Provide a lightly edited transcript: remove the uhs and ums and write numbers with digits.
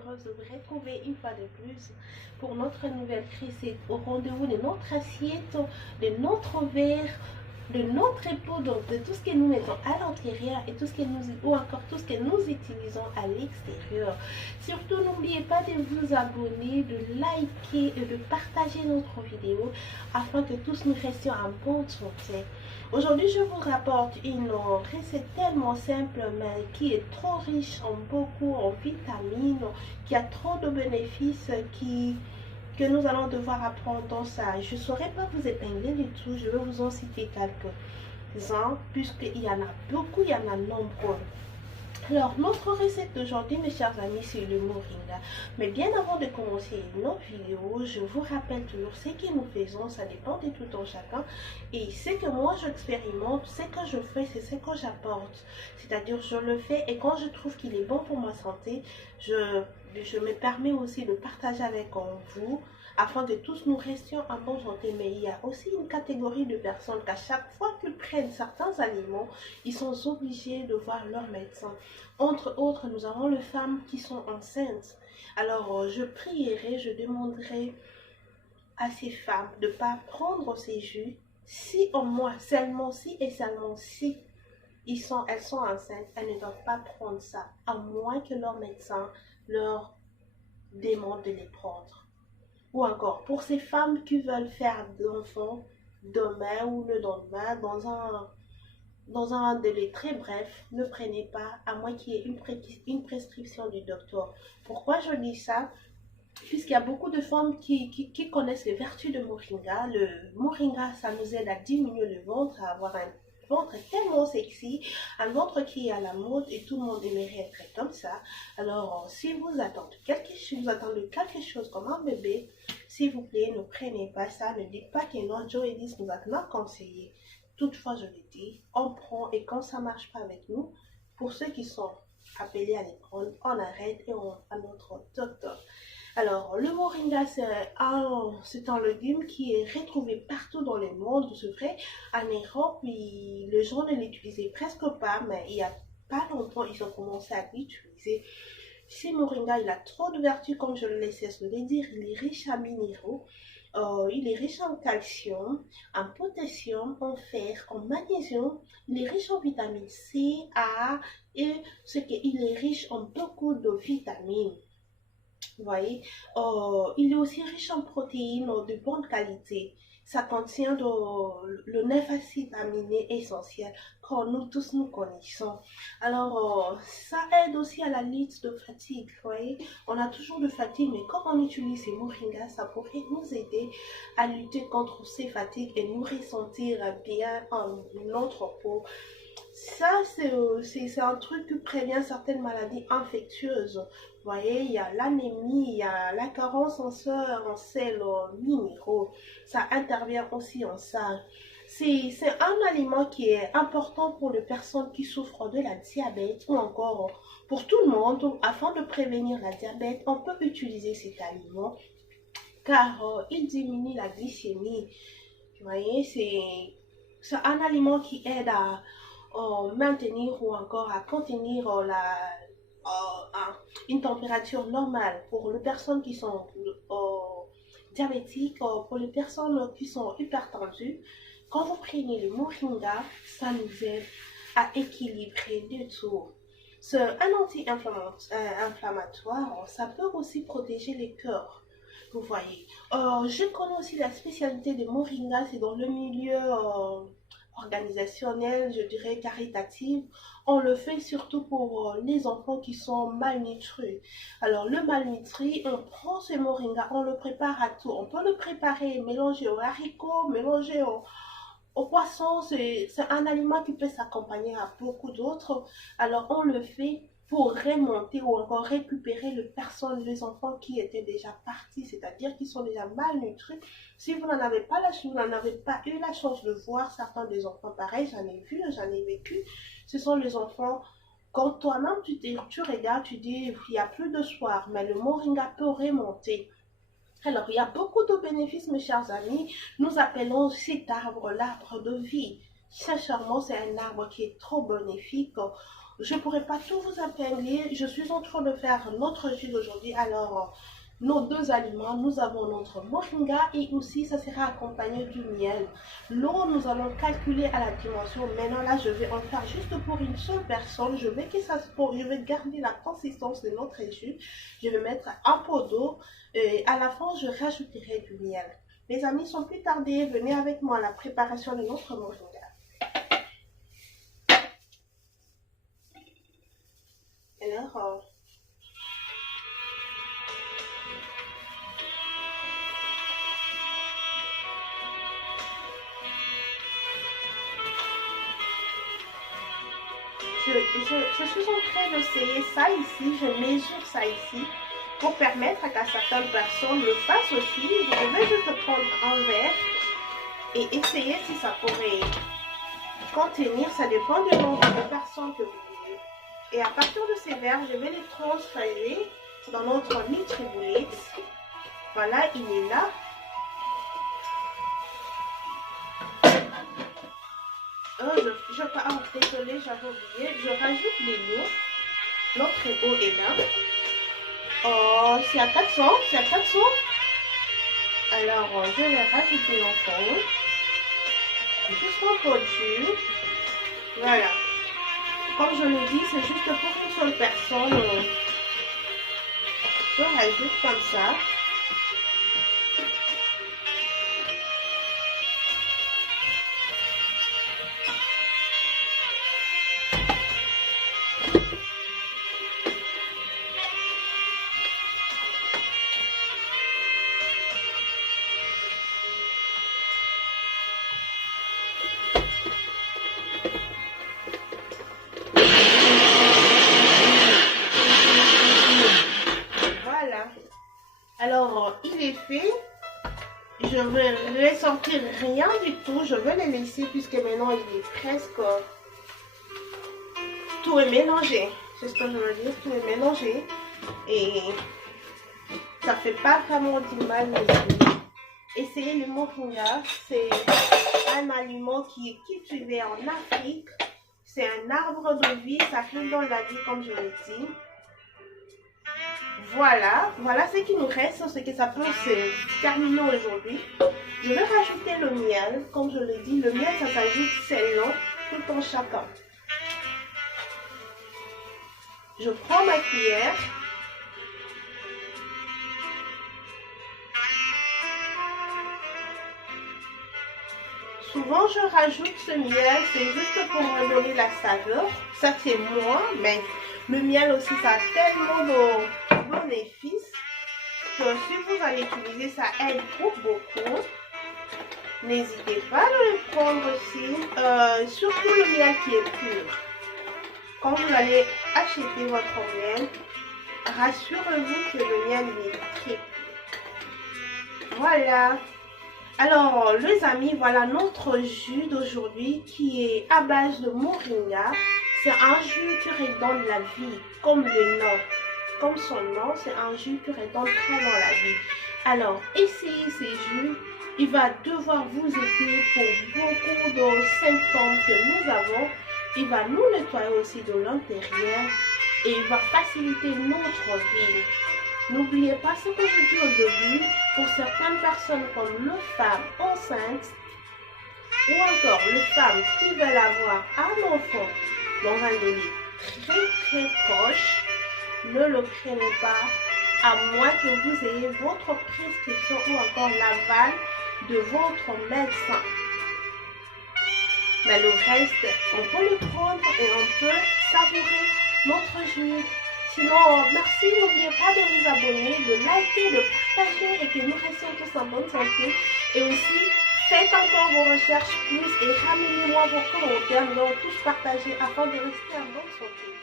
heureuse de vous retrouver une fois de plus pour notre nouvelle recette au rendez-vous de notre assiette, de notre verre, de notre épaule, donc de tout ce que nous mettons à l'intérieur et tout ce que nous, ou encore tout ce que nous utilisons à l'extérieur. Surtout, n'oubliez pas de vous abonner, de liker et de partager notre vidéo afin que tous nous restions en bonne santé. Aujourd'hui, je vous rapporte une recette tellement simple, mais qui est trop riche en beaucoup en vitamines, qui a trop de bénéfices que nous allons devoir apprendre dans ça. Je ne saurais pas vous épingler du tout, je vais vous en citer quelques-uns, puisqu'il y en a beaucoup, il y en a nombreux. Alors, notre recette d'aujourd'hui, mes chers amis, c'est le moringa. Mais bien avant de commencer notre vidéo, je vous rappelle toujours ce que nous faisons, ça dépend de tout un chacun. Et ce que moi j'expérimente, ce que je fais, c'est ce que j'apporte. C'est-à-dire, je le fais et quand je trouve qu'il est bon pour ma santé, je me permets aussi de partager avec vous afin que tous nous restions en bonne santé. Mais il y a aussi une catégorie de personnes qu'à chaque fois qu'ils prennent certains aliments, ils sont obligés de voir leur médecin. Entre autres, nous avons les femmes qui sont enceintes. Alors, je prierai, je demanderai à ces femmes de ne pas prendre ces jus si au moins, seulement si et seulement si elles sont enceintes, elles ne doivent pas prendre ça, à moins que leur médecin leur demande de les prendre. Ou encore, pour ces femmes qui veulent faire d'enfants demain ou le lendemain, dans un délai très bref, ne prenez pas, à moins qu'il y ait une prescription du docteur. Pourquoi je dis ça? Puisqu'il y a beaucoup de femmes qui connaissent les vertus de moringa. Le moringa, ça nous aide à diminuer le ventre, à avoir un ventre tellement sexy, un ventre qui est à la mode et tout le monde aimerait être comme ça. Alors, si vous attendez quelque chose comme un bébé, s'il vous plaît, ne prenez pas ça. Ne dites pas que non, Joe Ellis nous a non conseillé. Toutefois, je le dis, on prend et quand ça ne marche pas avec nous, pour ceux qui sont appelés à les prendre, on arrête et on a notre docteur. Alors, le moringa, c'est un légume qui est retrouvé partout dans le monde, c'est vrai. En Europe, les gens ne l'utilisaient presque pas, mais il n'y a pas longtemps, ils ont commencé à l'utiliser. Ce moringa, il a trop de vertus, comme je le laissais le dire. Il est riche en minéraux, il est riche en calcium, en potassium, en fer, en magnésium. Il est riche en vitamine C, A, et il est riche en beaucoup de vitamines. Vous voyez, il est aussi riche en protéines de bonne qualité. Ça contient le 9 acides aminés essentiels que nous tous nous connaissons. Alors, ça aide aussi à la lutte de fatigue. Vous voyez, on a toujours de fatigue, mais quand on utilise ces moringas, ça pourrait nous aider à lutter contre ces fatigues et nous ressentir bien en notre peau. Ça, c'est un truc qui prévient certaines maladies infectieuses. Vous voyez, il y a l'anémie, il y a la carence en sel, minéraux. Ça intervient aussi en ça. C'est un aliment qui est important pour les personnes qui souffrent de la diabète ou encore pour tout le monde. Afin de prévenir la diabète, on peut utiliser cet aliment car il diminue la glycémie. Vous voyez, c'est un aliment qui aide à maintenir ou encore à contenir une température normale pour les personnes qui sont diabétiques, pour les personnes qui sont hypertendues. Quand vous prenez le moringa, ça nous aide à équilibrer le tout. C'est un anti-inflammatoire, ça peut aussi protéger les cœurs. Vous voyez, je connais aussi la spécialité de moringa, c'est dans le milieu organisationnel, je dirais caritative. On le fait surtout pour les enfants qui sont malnutris. Alors le malnutri, on prend ce moringa, on le prépare à tout. On peut le préparer, mélanger aux haricots, mélanger au poisson. C'est un aliment qui peut s'accompagner à beaucoup d'autres. Alors on le fait pour remonter ou encore récupérer les enfants qui étaient déjà partis, c'est-à-dire qui sont déjà malnutris. Si vous n'en avez pas eu la chance de voir certains des enfants pareils, j'en ai vu, j'en ai vécu. Ce sont les enfants, quand toi-même tu regardes, tu dis, il n'y a plus de soir, mais le moringa peut remonter. Alors, il y a beaucoup de bénéfices, mes chers amis. Nous appelons cet arbre l'arbre de vie. Sincèrement, c'est un arbre qui est trop bénéfique. je ne pourrais pas tout vous épingler. Je suis en train de faire notre jus d'aujourd'hui. Alors, nos deux aliments, nous avons notre moringa et aussi ça sera accompagné du miel. L'eau, nous allons calculer à la dimension. Maintenant là, je vais en faire juste pour une seule personne. Je vais garder la consistance de notre jus. Je vais mettre un pot d'eau et à la fin, je rajouterai du miel. Mes amis, sans plus tarder, venez avec moi à la préparation de notre moringa. Alors, je suis en train d'essayer ça ici, je mesure ça ici pour permettre qu'à certaines personnes le fassent aussi. Je vais juste prendre un verre et essayer si ça pourrait contenir, ça dépend du nombre de personnes que vous voulez. Et à partir de ces verres, je vais les transférer dans notre NutriBullet. Voilà, il est là. Désolé, j'avais oublié. Je rajoute les l'eau. Notre eau est là. Oh, c'est à 400. C'est à 400. Alors, je vais rajouter notre eau. Juste un peu de jus. Voilà. Comme je le dis, c'est juste pour une seule personne. Je rajoute comme ça. Alors, il est fait. Je vais ressentir rien du tout. Je vais le laisser puisque maintenant il est presque... Tout est mélangé. C'est ce que je veux dire. Tout est mélangé. Et ça fait pas vraiment du mal. Essayez le moringa. C'est un aliment qui est cultivé en Afrique. C'est un arbre de vie. Ça arrive dans la vie comme je l'ai dit. Voilà ce qui nous reste, ce que ça peut se terminer aujourd'hui. Je vais rajouter le miel, comme je l'ai dit, le miel ça s'ajoute selon tout en chacun. Je prends ma cuillère. Souvent je rajoute ce miel, c'est juste pour me donner la saveur. Ça c'est moi, mais le miel aussi ça a tellement de bénéfices que si vous allez utiliser ça aide beaucoup. N'hésitez pas à le prendre aussi, surtout le miel qui est pur. Quand vous allez acheter votre miel, rassurez-vous que le miel est très pur. Voilà. Alors les amis, voilà notre jus d'aujourd'hui qui est à base de moringa. C'est un jus qui redonne la vie, comme le nom. Comme son nom, c'est un jus qui redonne vraiment la vie. Alors, essayez ces jus. Il va devoir vous aider pour beaucoup de symptômes que nous avons. Il va nous nettoyer aussi de l'intérieur et il va faciliter notre vie. N'oubliez pas ce que je dis au début. Pour certaines personnes comme les femmes enceintes ou encore les femmes qui veulent avoir un enfant dans un délai très proche, ne le prenez pas à moins que vous ayez votre prescription ou encore l'aval de votre médecin. Mais le reste, on peut le prendre et on peut savourer notre jus. Sinon, merci, n'oubliez pas de vous abonner, de liker, de partager et que nous restions tous en bonne santé. Et aussi, faites encore vos recherches plus et ramenez-moi vos commentaires. Nous allons tous partager afin de rester en bonne santé.